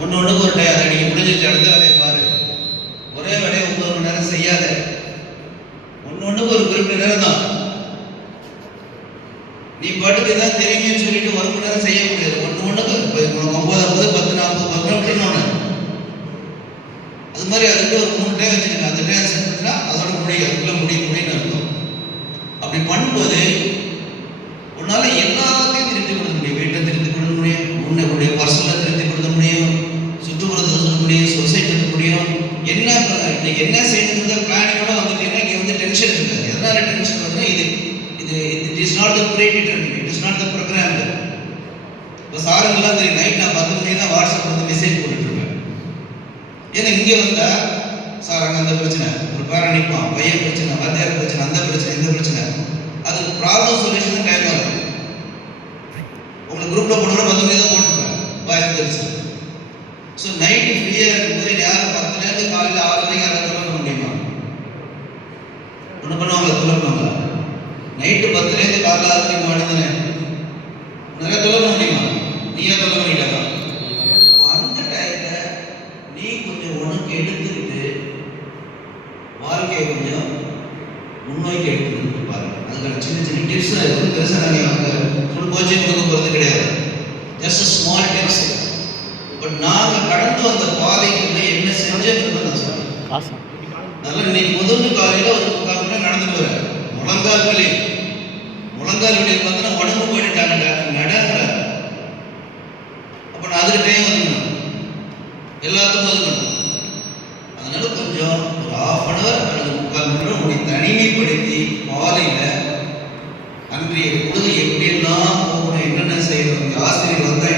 ஒன்று ஒன்றுக்கு ஒரு டைம் அதை நீங்கள் முடிஞ்சிச்சு அடுத்த வேலையை பாரு. ஒரே வேலையை 9 மணி நேரம் செய்யாத. ஒன்று ஒன்றுக்கு ஒரு குறிப்பிட்ட நேரம் தான். நீ பாட்டுக்கு தான் தெரியுமே சொல்லிட்டு 1 மணி நேரம் செய்ய முடியாது. ஒன்று ஒன்றுக்கு 9:50 10:40 11 ஒன்று. அது மாதிரி அதுக்கு ஒரு 3 டைம் வச்சுருங்க. அந்த டைம் செட் பண்ணா அதோட முடியும். அதுக்குள்ள முடியும்னு அர்த்தம். அப்படி பண்ணும்போது உன்னால எல்லாத்தையும் திருத்தி கொடுக்க முடியும். வீட்டை திருத்தி கொடுக்க முடியும், உன்னுடைய பர்சனலை திருத்தி கொடுக்க முடியும், சுற்றுப்புறத்தை சொல்ல முடியும், சொசைட்டி கொடுக்க முடியும். என்ன இன்னைக்கு என்ன செய்யணுங்கிற பிளானிங்கோட வந்துட்டீங்கன்னா இங்கே வந்து டென்ஷன் இருக்காது. எதனால டென்ஷன் வருதுன்னா இது இது it is not the predetermined, it is not the program. இப்போ சாருங்கெல்லாம் தெரியும், நைட் நான் 10 மணி தான் வாட்ஸ்அப் வந்து மெசேஜ் போட்டுட்ருப்பேன். ஏன்னா இங்கே வந்தா சார் அங்கே அந்த பிரச்சனை, ஒரு பேரன் நிற்பான், பையன் பிரச்சனை, வாத்தியார் பிரச்சனை, அந்த பிரச்சனை, இந்த பிரச்சனை. அது ப்ராப்ளம் சொல்யூஷன் டைம் ஆகும். உங்களுக்கு குரூப்பில் போனோம்னா 10 மணி தான் போட்டுருப்பேன் வாய்ஸ் தெரிச்சு. ஸோ நைட்டு ஃப்ரீயாக இருக்கும்போது யாரும் 10லேருந்து காலையில் 6 வரைக்கும் அதை தொலை பண்ண முடியுமா? ஒன்று பண்ணுவாங்களா? தொலை பண்ணுவாங்களா? நைட்டு 10லேருந்து காலையில் 6 வரைக்கும் மாடிதானே நிறைய தொலை பண்ண முடியுமா? நீயே தொலை பண்ணிட்டாங்க. அந்த டைமில் நீ கொஞ்சம் உனக்கு எடுத்துக்கிட்டு வாழ்க்கையை கொஞ்சம் முன்னோக்கி எடுத்துக்கிட்டு பாருங்க. அதுக்கான சின்ன சின்ன டிப்ஸ் இருக்கும். பெருசாக நாங்கள் ஃபுல் கோச்சிங் கொடுக்க போகிறது கிடையாது. Just small tips. பட் நாங்கள் கடந்து வந்த பாதைக்குள்ள என்ன செஞ்சோன்னு நான் சொல்றேன். நல்லா இன்னைக்கு முதல் காலையில் ஒரு 3/4 மணி நேரம் நடந்துட்டு வரேன். முழங்கால் வலி பார்த்தீங்கன்னா உடம்பு போயிட்டாங்க நடக்கிற. அப்போ நான் அதுக்கு டைம் ஒதுக்கணும், எல்லாத்துக்கும் ஒதுக்கணும். அதனால கொஞ்சம் ஒரு 1/2 hour அல்லது 3/4 மணி நேரம் உங்களை தனிமைப்படுத்தி பாலையில் அன்றைய பொழுது எப்படியெல்லாம் போகணும், என்னென்ன செய்யணும், ஆசிரியர் வந்தால்